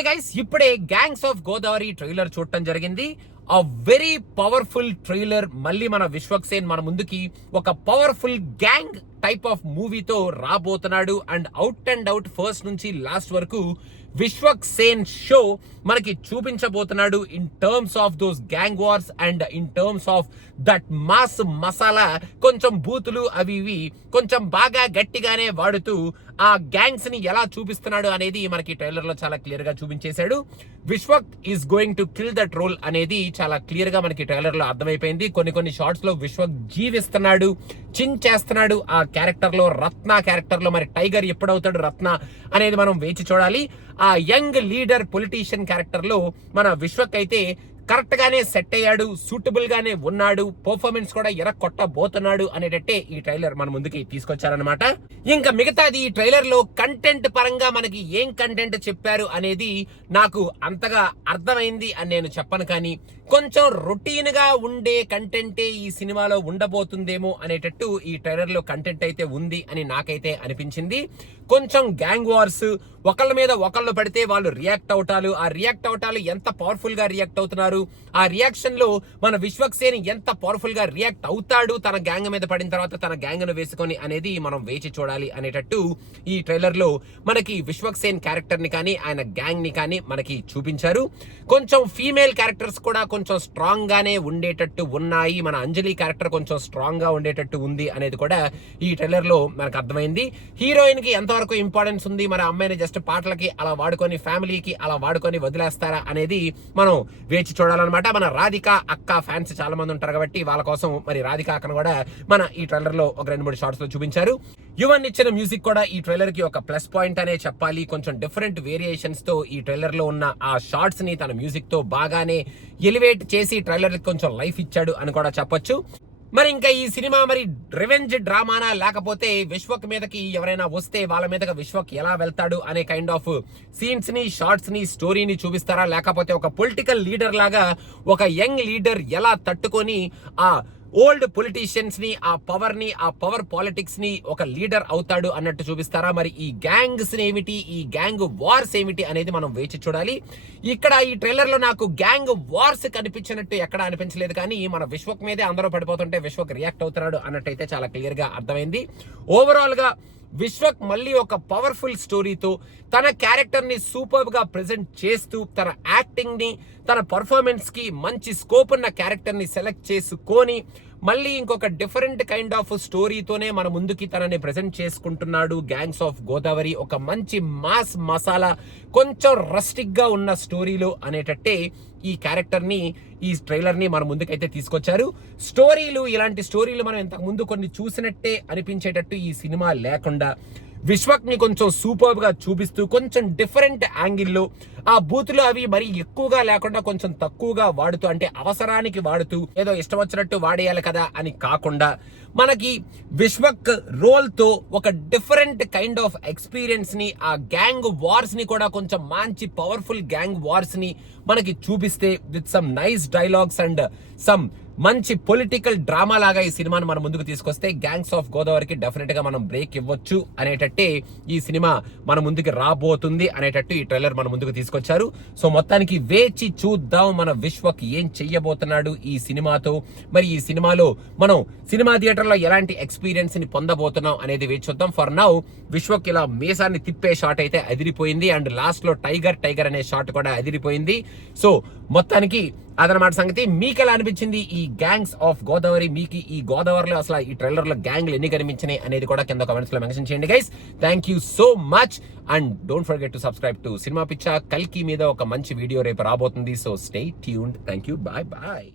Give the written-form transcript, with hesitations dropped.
Hi guys, ఇప్పుడే gangs of Godavari trailer చూడటం జరిగింది. ఆ వెరీ పవర్ఫుల్ ట్రైలర్. మళ్ళీ మన విశ్వక్ సేన్ మన ముందుకి ఒక పవర్ఫుల్ గ్యాంగ్ టైప్ ఆఫ్ మూవీతో రాబోతున్నాడు. అండ్ అవుట్ ఫస్ట్ నుంచి లాస్ట్ వరకు విశ్వక్ సేన్ షో మనకి చూపించబోతున్నాడు in terms of those gang wars and in terms of that mass masala. కొంచెం బూతులు అవి ఇవి కొంచెం బాగా గట్టిగానే వాడుతూ ఆ గ్యాంగ్స్ ని ఎలా చూపిస్తున్నాడు అనేది మనకి ట్రైలర్ లో చాలా క్లియర్ గా చూపించేశాడు. Vishwak is going to kill that role అనేది చాలా క్లియర్ గా మనకి ట్రైలర్ లో అర్థమైపోయింది. కొన్ని షార్ట్స్ లో విశ్వక్ జీవిస్తున్నాడు, చేస్తున్నాడు ఆ క్యారెక్టర్ లో. రత్న క్యారెక్టర్ లో మరి టైగర్ ఎప్పుడవుతాడు రత్న అనేది మనం వేచి చూడాలి. ఆ యంగ్ లీడర్ పొలిటీషియన్ క్యారెక్టర్ లో మన విశ్వక్ అయితే కరెక్ట్ గానే సెట్ అయ్యాడు, సూటబుల్ గానే ఉన్నాడు, పర్ఫార్మెన్స్ కూడా కొట్టబోతున్నాడు అనేటట్టే ఈ ట్రైలర్ మన ముందుకి తీసుకొచ్చారనమాట. ఇంకా మిగతాది ఈ ట్రైలర్ లో కంటెంట్ పరంగా మనకి ఏం కంటెంట్ చెప్పారు అనేది నాకు అంతగా అర్థమైంది అని నేను చెప్పను, కానీ కొంచెం రొటీన్ గా ఉండే కంటెంటే ఈ సినిమాలో ఉండబోతుందేమో అనేటట్టు ఈ ట్రైలర్ లో కంటెంట్ అయితే ఉంది అని నాకైతే అనిపించింది. కొంచెం గ్యాంగ్ వార్స్, ఒకళ్ళ మీద ఒకళ్ళు పడితే వాళ్ళు రియాక్ట్ అవటాలు, ఆ రియాక్ట్ అవటాలు ఎంత పవర్ఫుల్ గా రియాక్ట్ అవుతున్నారు, ఆ రియాక్షన్ లో మన విశ్వక్ సేన్ ఎంత పవర్ఫుల్ గా రియాక్ట్ అవుతాడు తన గ్యాంగ్ మీద పడిన తర్వాత, తన గ్యాంగ్ ను వేసుకొని అనేది మనం వేచి చూడాలి అనేటట్టు ఈ ట్రైలర్ లో మనకి విశ్వక్ సేన్ క్యారెక్టర్ ని కానీ ఆయన గ్యాంగ్ ని కానీ మనకి చూపించారు. కొంచెం ఫీమేల్ క్యారెక్టర్స్ కూడా కొంచెం స్ట్రాంగ్ గానే ఉండేటట్టు ఉన్నాయి. మన అంజలి క్యారెక్టర్ కొంచెం స్ట్రాంగ్ గా ఉండేటట్టు ఉంది అనేది కూడా ఈ ట్రైలర్ లో మనకు అర్థమైంది. హీరోయిన్ కి ఎంతవరకు ఇంపార్టెన్స్ ఉంది, మన అమ్మాయిని జస్ట్ పాటలకి అలా వాడుకొని ఫ్యామిలీకి అలా వాడుకొని వదిలేస్తారా అనేది మనం వేచి చూడాలన్నమాట. మన రాధిక అక్క ఫ్యాన్స్ చాలా మంది ఉంటారు కాబట్టి వాళ్ళ కోసం మరి రాధిక అక్కను కూడా మన ఈ ట్రైలర్ లో ఒక 2-3 షార్ట్స్ లో చూపించారు. యువన్ ఇచ్చిన మ్యూజిక్ కూడా ఈ ట్రైలర్ కి ఒక ప్లస్ పాయింట్ అనే చెప్పాలి. కొంచెం డిఫరెంట్ వేరియేషన్స్ తో ఈ ట్రైలర్ లో ఉన్న ఆ షార్ట్స్ ని తన మ్యూజిక్ తో బాగానే ఎలివేట్ చేసి ట్రైలర్ కి కొంచెం లైఫ్ ఇచ్చాడు అని కూడా చెప్పొచ్చు. మరి ఇంకా ఈ సినిమా మరి రివెంజ్ డ్రామానా లేకపోతే విశ్వక్ మీదకి ఎవరైనా వస్తే వాళ్ళ మీదకి విశ్వక్ ఎలా వెళ్తాడు అనే కైండ్ ఆఫ్ సీన్స్ ని, షార్ట్స్ ని, స్టోరీని చూపిస్తారా, లేకపోతే ఒక పొలిటికల్ లీడర్ లాగా ఒక యంగ్ లీడర్ ఎలా తట్టుకొని ఆ ఓల్డ్ పొలిటీషియన్స్ ని, ఆ పవర్ ని, ఆ పవర్ పాలిటిక్స్ ని ఒక లీడర్ అవుతాడు అన్నట్టు చూపిస్తారా? మరి ఈ గ్యాంగ్స్ ఏమిటి, ఈ గ్యాంగ్ వార్స్ ఏమిటి అనేది మనం వేచి చూడాలి. ఇక్కడ ఈ ట్రైలర్ లో నాకు గ్యాంగ్ వార్స్ కనిపించినట్టు ఎక్కడ అనిపించలేదు, కానీ మన విశ్వక్ మీదే అందరూ పడిపోతుంటే విశ్వక్ రియాక్ట్ అవుతున్నాడు అన్నట్టయితే చాలా క్లియర్ గా అర్థమైంది. ఓవరాల్ గా విశ్వక్ మళ్ళీ ఒక పవర్ఫుల్ స్టోరీతో తన క్యారెక్టర్ ని సూపర్ గా ప్రెజెంట్ చేస్తూ తన యాక్టింగ్ ని, తన పర్ఫార్మెన్స్ కి మంచి స్కోప్ ఉన్న క్యారెక్టర్ ని సెలెక్ట్ చేసుకొని మళ్ళీ ఇంకొక డిఫరెంట్ కైండ్ ఆఫ్ స్టోరీతోనే మన ముందుకి తనని ప్రెజెంట్ చేసుకుంటున్నాడు. గ్యాంగ్స్ ఆఫ్ గోదావరి ఒక మంచి మాస్ మసాలా, కొంచెం రస్టిక్ గా ఉన్న స్టోరీలో అనేటట్టే ఈ క్యారెక్టర్ ని, ఈ ట్రైలర్ ని మన ముందుకైతే తీసుకొచ్చారు. స్టోరీలు, ఇలాంటి స్టోరీలు మనం ఇంతకు ముందు కొన్ని చూసినట్టే అనిపించేటట్టు ఈ సినిమా లేకుండా విశ్వక్ ని కొంచెం సూపర్ గా చూపిస్తూ కొంచెం డిఫరెంట్ యాంగిల్లో ఆ బూతులు అవి మరి ఎక్కువగా లేకుండా కొంచెం తక్కువగా వాడుతూ, అంటే అవసరానికి వాడుతూ ఏదో ఇష్టం వచ్చినట్టు వాడేయాలి కదా అని కాకుండా మనకి విశ్వక్ రోల్ తో ఒక డిఫరెంట్ కైండ్ ఆఫ్ ఎక్స్పీరియన్స్ ని, ఆ గ్యాంగ్ వార్స్ ని కూడా కొంచెం మంచి పవర్ఫుల్ గ్యాంగ్ వార్స్ ని మనకి చూపిస్తే with some nice dialogues and some మంచి పొలిటికల్ డ్రామా లాగా ఈ సినిమాను మన ముందుకు తీసుకొస్తే గ్యాంగ్స్ ఆఫ్ గోదావరికి డెఫినెట్ గా మనం బ్రేక్ ఇవ్వచ్చు అనేటట్టే ఈ సినిమా మన ముందుకు రాబోతుంది అనేటట్టు ఈ ట్రైలర్ మన ముందుకు తీసుకొచ్చారు. సో మొత్తానికి వేచి చూద్దాం మన విశ్వక్ ఏం చెయ్యబోతున్నాడు ఈ సినిమాతో. మరి ఈ సినిమాలో మనం సినిమా థియేటర్ లో ఎలాంటి ఎక్స్పీరియన్స్ ని పొందబోతున్నాం అనేది వేచి చూద్దాం. ఫర్ నౌ విశ్వక్ ఇలా మీసాన్ని తిప్పే షాట్ అయితే అదిరిపోయింది, అండ్ లాస్ట్ లో టైగర్ అనే షాట్ కూడా అదిరిపోయింది. సో మొత్తానికి అదనమాట సంగతి. మీకు ఎలా అనిపించింది ఈ గ్యాంగ్స్ ఆఫ్ గోదావరి? మీకు ఈ గోదావరిలో అసలు ఈ ట్రైలర్ లో గ్యాంగ్లు ఎన్ని కనిపించినాయి అనేది కూడా కింద కామెంట్స్ లో మెన్షన్ చేయండి guys. Thank you so much and don't forget to subscribe to cinema Pichcha. కల్కి మీద ఒక మంచి వీడియో రేపు రాబోతుంది. So stay tuned. Thank you. Bye bye.